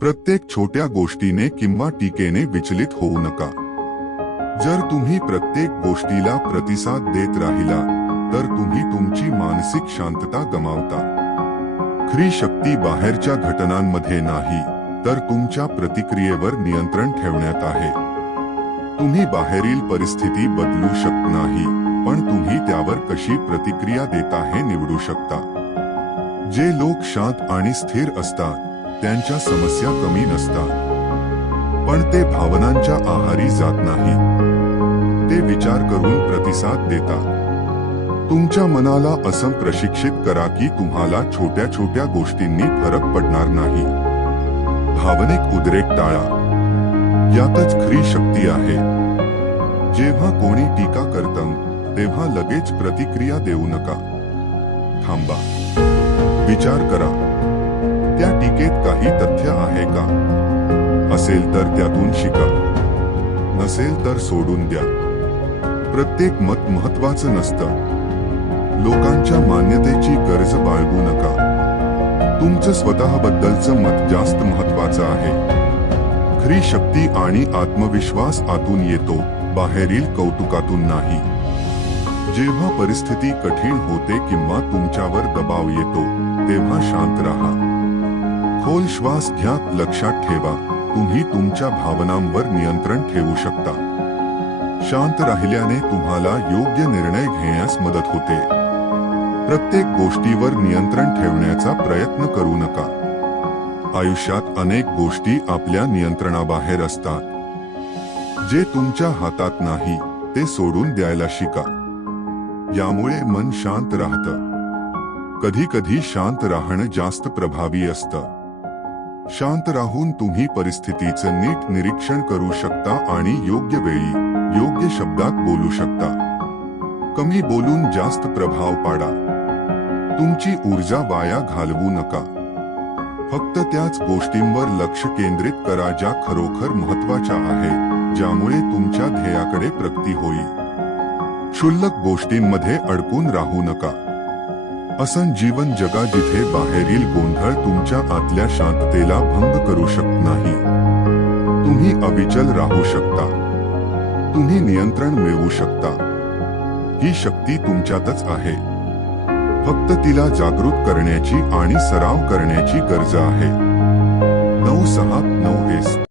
प्रत्येक छोट्या गोष्टीने किंवा टीकेने विचलित होऊ नका. जर तुम्ही प्रत्येक गोष्टीला प्रतिसाद देत राहिला तर तुम्ही तुमची मानसिक शांतता गमावता. खरी शक्ती बाहेरच्या घटनांमध्ये नाही तर तुमच्या प्रतिक्रियेवर नियंत्रण ठेवण्यात आहे. तुम्ही बाहेरील परिस्थिती बदलू शकत नाही, पण तुम्ही त्यावर कशी प्रतिक्रिया देता हे निवडू शकता. जे लोक शांत आणि स्थिर असतात त्यांच्या समस्या कमी नसतात, पण ते भावनांच्या आहारी जात नाही. ते विचार करून प्रतिसाद देतात. तुमच्या मनाला असं प्रशिक्षित करा की तुम्हाला छोट्या छोट्या गोष्टींनी फरक पडणार नाही. भावनिक उद्रेक टाळा. यातच खरी शक्ती आहे. जेव्हा कोणी टीका करतं तेव्हा लगेच प्रतिक्रिया देऊ नका. थांबा. विचार करा, त्या टीकेत काही तथ्य आहे का? असेल तर त्यातून शिका, नसेल तर सोडून द्या. प्रत्येक मत महत्वाचं नसतं. लोकांच्या मान्यतेची गरज बाळगू नका. तुमचं स्वतःबद्दलचं मत जास्त महत्वाचं आहे. खरी शक्ती आणि आत्मविश्वास आतून येतो, बाहेरील कौतुकातून नाही. जेव्हा परिस्थिती कठीण होते किंवा तुमच्यावर दबाव येतो तेव्हा शांत राहा. खोल श्वास घ्या. लक्षात ठेवा, तुम्ही तुमच्या भावनांवर नियंत्रण ठेवू शकता. शांत राहिल्याने तुम्हाला योग्य निर्णय घेण्यास मदत होते. प्रत्येक गोष्टीवर नियंत्रण ठेवण्याचा प्रयत्न करू नका. आयुष्यात अनेक गोष्टी आपल्या नियंत्रणाबाहेर असतात. जे तुमच्या हातात नाही ते सोडून द्यायला शिका. यामुळे मन शांत राहतं. कधी कधी शांत राहणं जास्त प्रभावी असतं. शांत राहून तुम्ही परिस्थितीचं नीट निरीक्षण करू शकता आणि योग्य वेळी योग्य शब्दात बोलू शकता. कमी बोलून जास्त प्रभाव पाडा. तुमची ऊर्जा वाया घालवू नका. फक्त त्याच गोष्टींवर लक्ष केंद्रित करा ज्या खरोखर महत्वाच्या आहेत, ज्यामुळे तुमच्या ध्येयाकडे प्रगती होईल. क्षुल्लक गोष्टींमध्ये अडकून राहू नका. असं जीवन जगा जिथे बाहेरील गोंधळ तुमच्या आतल्या शांततेला भंग करू शकत नाही. तुम्ही अविचल राहू शकता. तुम्ही नियंत्रण मिळवू शकता. ही शक्ती तुमच्यातच आहे. फक्त तिला जागृत करण्याची आणि सराव करण्याची गरज आहे. 969S